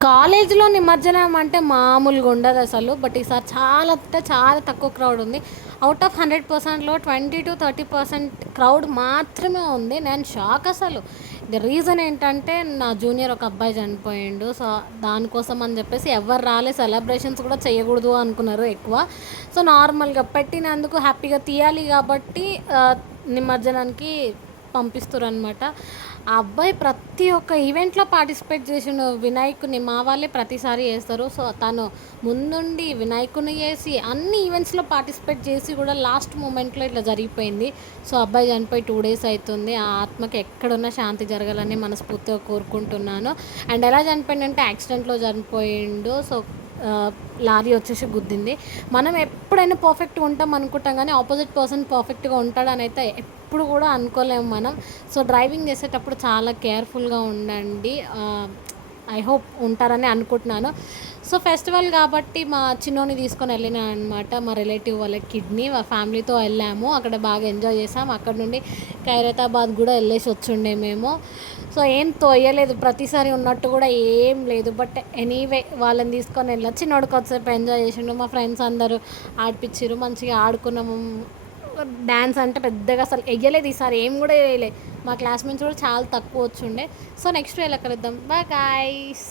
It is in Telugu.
కాలేజ్‌లో నిమజ్జనం అంటే మామూలుగా ఉండదసలు. బట్ ఈసారి చాలా అంటే చాలా తక్కువ క్రౌడ్ ఉంది. ఔట్ ఆఫ్ 100%లో 20-30% క్రౌడ్ మాత్రమే ఉంది. నేను షాక్ అసలు. ద రీజన్ ఏంటంటే నా జూనియర్ ఒక అబ్బాయి చనిపోయిండు. సో, దానికోసం అని చెప్పేసి ఎవ్వరు రాలే. సెలబ్రేషన్స్ కూడా చేయకూడదు అనుకున్నారు ఎక్కువ. సో, నార్మల్‌గా పెట్టినందుకు హ్యాపీగా తీయాలి కాబట్టి నిమజ్జనానికి పంపిస్తుర్రనమాట. ఆ అబ్బాయి ప్రతి ఒక్క ఈవెంట్లో పార్టిసిపేట్ చేసిండు. వినాయకుడిని మా వాళ్ళే ప్రతిసారి చేస్తారు. సో, తను ముందుండి వినాయకుడిని చేసి అన్ని ఈవెంట్స్‌లో పార్టిసిపేట్ చేసి కూడా లాస్ట్ మూమెంట్‌లో ఇట్లా జరిగిపోయింది. సో, అబ్బాయి చనిపోయి 2 డేస్ అయితుంది. ఆ ఆత్మకి ఎక్కడున్నా శాంతి జరగాలని మనస్ఫూర్తిగా కోరుకుంటున్నాను. అండ్ ఎలా చనిపోయిండంటే యాక్సిడెంట్‌లో చనిపోయిండు. సో, లారీ వచ్చేసి గుద్దింది. మనం ఎప్పుడైనా పర్ఫెక్ట్‌గా ఉంటాం అనుకుంటాం కానీ ఆపోజిట్ పర్సన్ పర్ఫెక్ట్‌గా ఉంటాడని అయితే ఎప్పుడు కూడా అనుకోలేము మనం. సో, డ్రైవింగ్ చేసేటప్పుడు చాలా కేర్‌ఫుల్‌గా ఉండండి. ఐ హోప్ ఉంటారని అనుకుంటున్నాను. సో, ఫెస్టివల్ కాబట్టి మా చిన్నోడిని తీసుకొని వెళ్ళినా అనమాట. మా రిలేటివ్ వాళ్ళ కిడ్నీ ఫ్యామిలీతో వెళ్ళాము. అక్కడ బాగా ఎంజాయ్ చేసాం. అక్కడ నుండి ఖైరతాబాద్ కూడా వెళ్ళేసి వచ్చుండే మేము. సో, ఏం తోయలేదు. ప్రతిసారి ఉన్నట్టు కూడా ఏం లేదు. బట్ ఎనీవే వాళ్ళని తీసుకొని వెళ్ళొచ్చు. చిన్నోడు కొద్దిసేపు ఎంజాయ్ చేసిండు. మా ఫ్రెండ్స్ అందరూ ఆడిపిచ్చిర్రు. మంచిగా ఆడుకున్నాము. డ్యాన్స్ అంటే పెద్దగా అసలు ఎయ్యలేదు ఈసారి. ఏం కూడా వేయలే. మా క్లాస్మేట్స్ కూడా చాలా తక్కువ వచ్చుండే. సో, నెక్స్ట్ వేళ కలుద్దాం. Bye guys.